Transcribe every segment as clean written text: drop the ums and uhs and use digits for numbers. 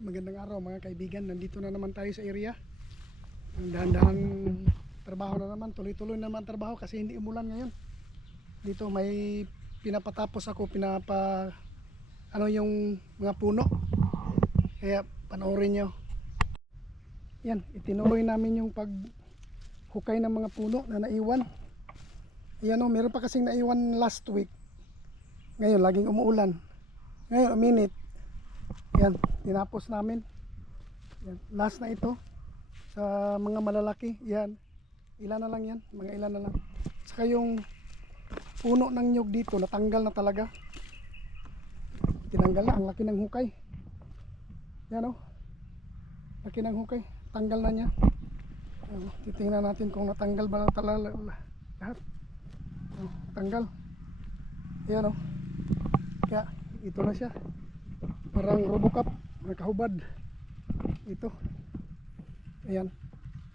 Magandang araw mga kaibigan, nandito na naman tayo sa area. Ang dahan-dahan trabaho na naman, tuloy-tuloy naman trabaho kasi hindi umulan ngayon. Dito may pinapatapos ako, yung mga puno. Kaya panoorin nyo. Yan, itinuloy namin yung paghukay ng mga puno na naiwan. Yan o, meron pa kasing naiwan last week. Ngayon, laging umuulan. Ngayon, uminit. Yan, tinapos namin. Yan, last na ito sa mga malalaki. Yan, ilan na lang yan, mga ilan na lang. Saka yung puno ng nyug dito natanggal na talaga. Tinanggal na, ang laki ng hukay. Yan o, laki ng hukay, tanggal na niya. Yan, titingnan natin kung natanggal ba talaga lahat. Tanggal. Yan o, kaya ito na siya. Parang Robocop, nakahubad. Ito. Ayan.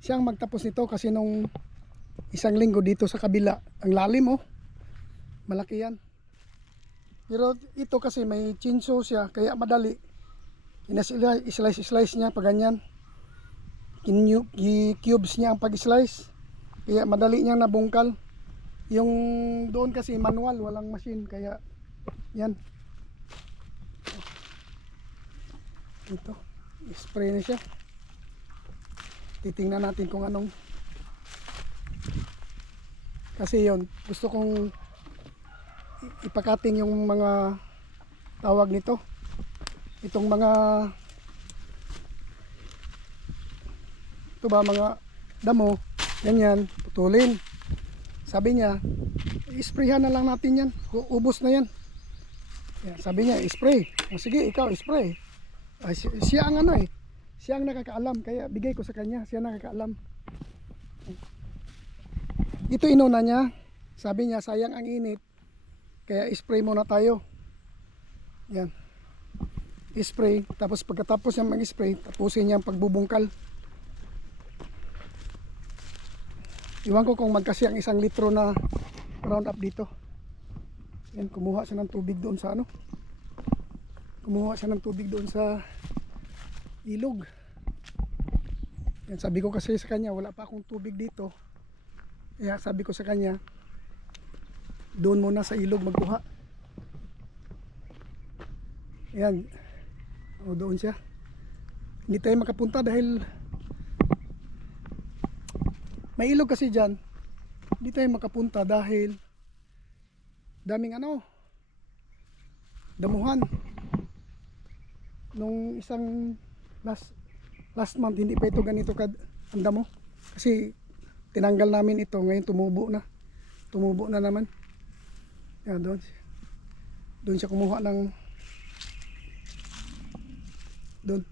Siyang magtapos nito kasi nung isang linggo dito sa kabila, ang lalim oh. Malaki yan. Pero ito kasi may chinso siya, kaya madali. Slice niya pag ganyan. Cubes niya ang pag-slice. Kaya madali niyang nabungkal. Yung doon kasi manual, walang machine, kaya yan. Ito, spray na siya. Titingnan natin kung anong, kasi yon gusto kong ipakating yung mga tawag nito, itong mga ito ba, mga damo, ganyan, putulin. Sabi niya, isprayhan na lang natin yan, ubos na yan. Sabi niya, spray. Sige, ikaw spray. Siya ang siya ang nakakaalam, kaya bigay ko sa kanya, siya nakakaalam. Ito inuna niya, sabi niya sayang ang init, kaya spray muna tayo. Yan, spray, tapos pagkatapos niya mag-spray, tapusin niya ang pagbubungkal. Iwan ko kung magkasi ang 1 litro na Roundup dito. Yan, kumuha siya ng tubig doon sa kumuha siya ng tubig doon sa ilog. Yan, sabi ko kasi sa kanya, wala pa akong tubig dito. Kaya sabi ko sa kanya, doon muna sa ilog magkuha. Yan. O, doon siya. Hindi tayo makapunta dahil may ilog kasi dyan. Hindi tayo makapunta dahil daming damuhan. Nung isang last month hindi pa ito ganito ang damo, kasi tinanggal namin ito, ngayon tumubo na naman. Yan, doon siya kumuha ng doon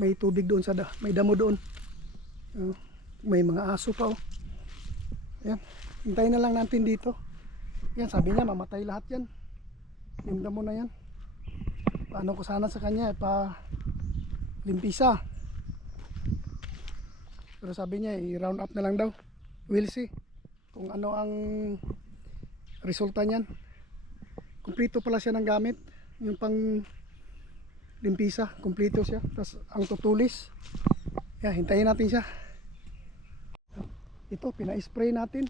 may tubig doon may damo doon. May mga aso pa oh. Yan, hintayin na lang natin dito. Yan, sabi niya mamatay lahat yan, yung damo na yan. Paano ko sana sa kanya limpisa, pero sabi niya i-round up na lang daw. We'll see kung ano ang resulta niyan. Kumpleto pala siya ng gamit, yung pang limpisa, kumpleto siya. Tapos ang tutulis, hintayin natin siya. Ito, pina-spray natin.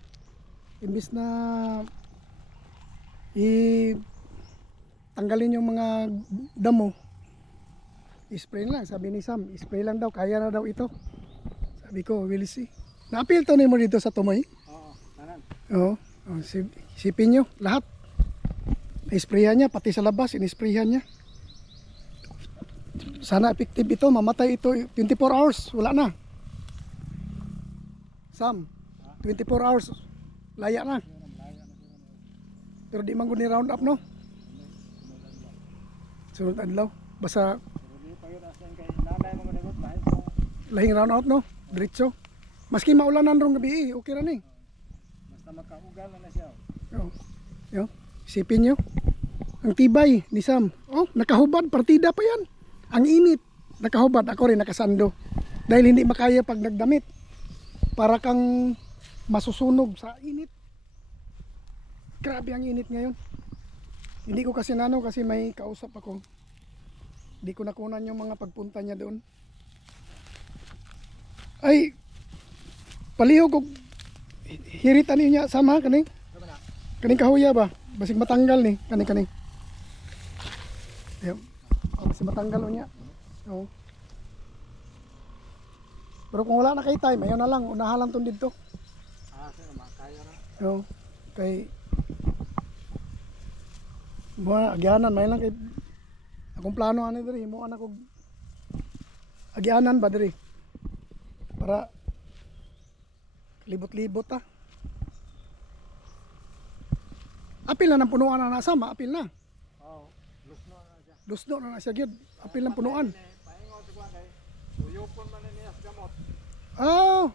Imbis na tanggalin yung mga damo, spray lang. Sabi ni Sam, spray lang daw, kaya na daw ito. Sabi ko, we'll see. Na-appeal to na mo dito sa Tumoy? Oo, tanan. Oo, sipin nyo lahat. Na-sprayan niya, pati sa labas in-sprayan niya. Sana effective ito, mamatay ito 24 hours, wala na. Sam, 24 hours laya na. Pero di man gud ni round up, no? Sunod adlaw, basta lahing round out, no? Diretso. Maski maulanan rong gabi, okay ra ni. Basta makaugal na siya. Oo. Yo, isipin nyo. Ang tibay ni Sam. Oh, nakahubad, partida pa yan. Ang init, nakahubad. Ako rin nakasando. Dahil hindi makaya pag nagdamit. Para kang masusunog sa init. Grabe ang init ngayon. Hindi ko kasi kasi may kausap ako. Di ko nakunan yung mga pagpunta niya doon. Ay, palihog og hiritan niya sama kaning. Kaning kahuya ba? Basig matanggal ni kaning. Ayun. Basig matanggal o niya. Oo. Pero kung wala na kay time, ayun na lang, unahalan tong dito. Sir, makaya na. Oo. Kay mga agyanan, may lang kay akong plano ano diri, mo anak og agyanan ba diri. Para libot-libot ta. Apil na ng punuan na nasama, apil na. Oo. Lusno na siya. Lusno na na siya gyud. Apil ng punuan. Paingon sa kuwan kay. Uyupon man niya sa gamot. Oh.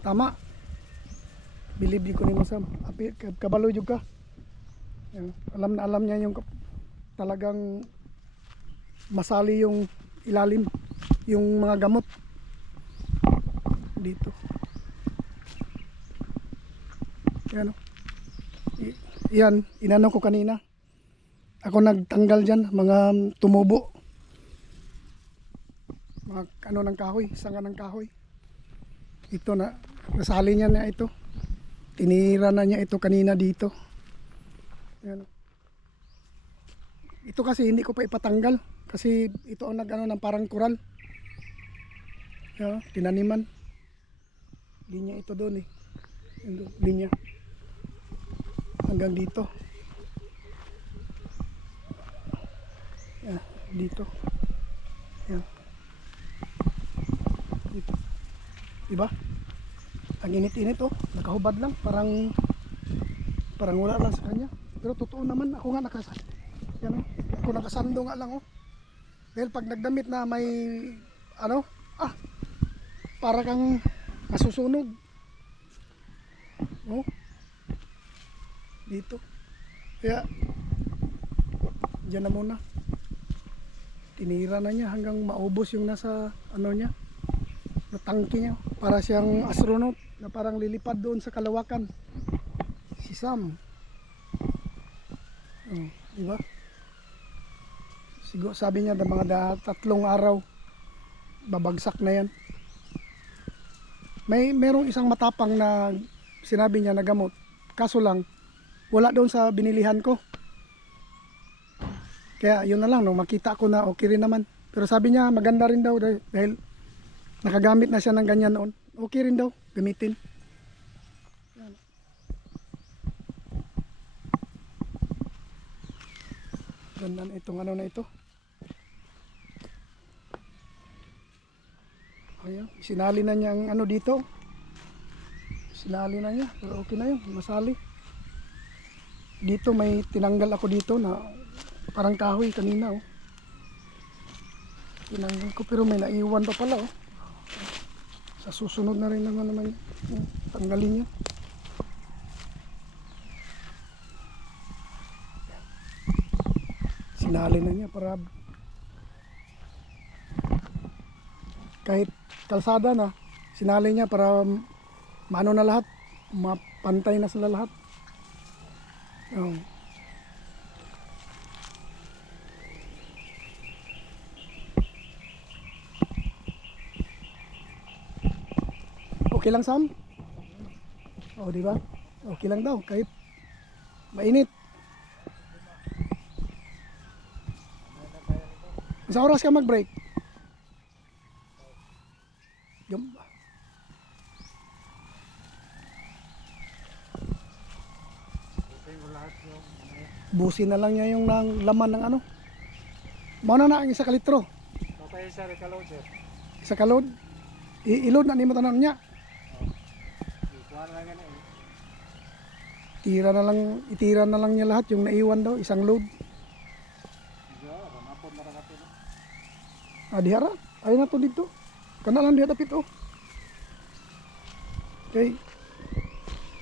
Tama. Believe ko nimo Sam. Apil kabalo jud ka. Yan. Alam niya yung talagang masali yung ilalim, yung mga gamot dito. Yan, yan, inano ko kanina. Ako nagtanggal dyan, mga tumubo. Mga ano ng kahoy, sanga ng kahoy. Ito na, nasali niya na ito. Tinira na niya ito kanina dito. Yan. Ito kasi hindi ko pa ipatanggal. Kasi ito ang nag-ano ng parang kural. Yan, tinaniman. Linya ito doon eh. Linya. Hanggang dito. Yan, dito. Yan. Dito. Diba? Ang init-init oh. Nakahubad lang. Parang wala lang sa kanya. Pero totoo naman. Ako nga yan, oh. Ako nakasando nga lang oh. Dahil pag nagdamit na may ano, para kang nasusunog. Oh. Dito. Kaya diyan na muna. Tinira na niya hanggang maubos yung nasa ano niya, na tangke niya. Para siyang astronaut na parang lilipad doon sa kalawakan. Si Sam. Oh, di ba? Siguro sabi niya na mga 3 araw babagsak na yan. Merong isang matapang na sinabi niya na gamot. Kaso lang wala doon sa binilihan ko. Kaya yun na lang, nung makita ko na okay rin naman. Pero sabi niya maganda rin daw dahil nakagamit na siya ng ganyan noon. Okay rin daw, gamitin. Yan. Ganda na itong ano na ito. Ayan, sinali na niya ang ano dito. Sinali na niya, pero okay na yun, masali. Dito may tinanggal ako dito na parang kahoy kanina oh. Tinanggal ko pero may naiwan pa pala oh. Sa susunod na rin naman tanggalin niya. Sinali na niya para kahit kalsada na, sinali niya para maano na lahat, mapantay na sila lahat. Oh. Okay lang Sam? Oh, di ba? Okay lang daw kahit mainit. Sa oras ka mag-break? Busin na lang niya yung laman ng ano. Mauna na ang isa ka litro. Papay sir, kalod sir. Isa ka load. I-load na nimo tanan niya. Kuwan lang yan eh. Itira na lang niya lahat yung naiwan daw, isang load. Ramapod na rin natin. Dihara. Ayun na to dito. Kana lang diha dapit oh. Okay.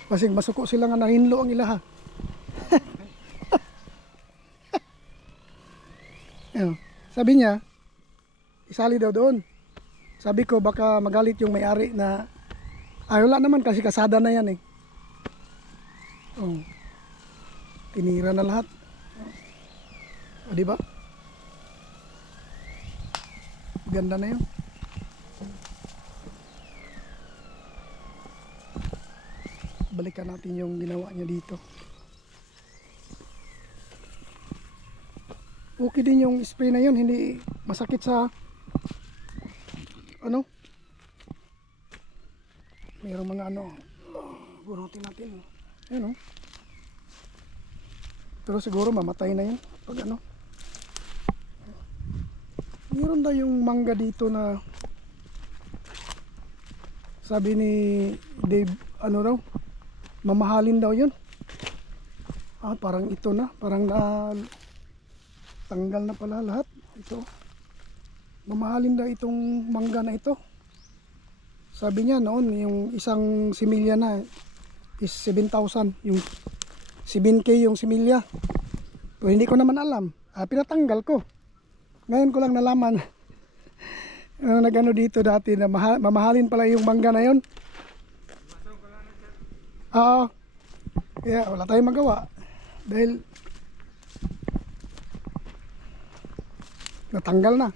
Basig masuko sila nga nahinlo ang ilaha. Sabi niya, isali daw doon. Sabi ko baka magalit yung may-ari na wala naman kasi kasada na yan eh. Oh. Tinira na lahat. O, di ba? Ganda na yun. Balikan natin yung ginawa niya dito. Okay din yung spray na yun, hindi masakit sa ano. Mayroong mga ano, bunutin natin. Ayun oh. Pero siguro mamatay na yun pag ano. Mayroon daw yung mangga dito na sabi ni Dave, ano daw, mamahalin daw yun. Parang ito na, parang na tanggal na pala lahat. Ito, mamahalin daw itong mangga na ito. Sabi niya noon, yung isang similya na is 7,000, yung 7K yung similya. Pero hindi ko naman alam, pinatanggal ko. Ngayon ko lang nalaman nagano dito dati na mamahalin pala yung mangga na yon. Kaya wala tayong magawa dahil natanggal na.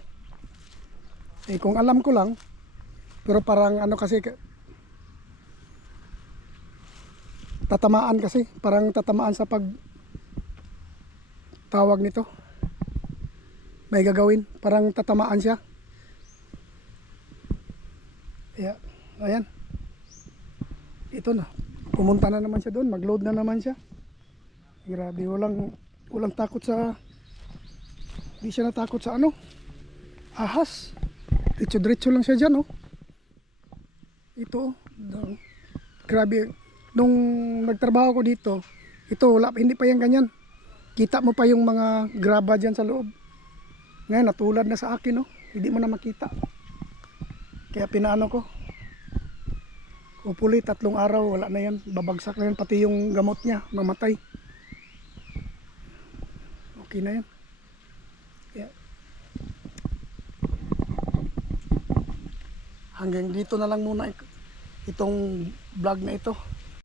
Kung alam ko lang, pero parang ano kasi tatamaan kasi, parang tatamaan sa pag tawag nito. May gagawin, parang tatamaan siya. Kaya, ayan. Ito na. Pumunta na naman siya doon, mag-load na naman siya. Grabe, walang takot sa, hindi siya natakot sa ano, ahas. Diretso-diretso lang siya dyan, oh. Ito, oh. Grabe. Nung nagtrabaho ko dito, ito, hindi pa yan ganyan. Kita mo pa yung mga graba dyan sa loob. Ngayon, natulad na sa akin, oh. Hindi mo na makita. Kaya pinaano ko. Hopefully, 3 araw, wala na yan. Babagsak na yan, pati yung gamot niya, mamatay. Okay na yan. Kaya, hanggang dito na lang muna itong vlog na ito.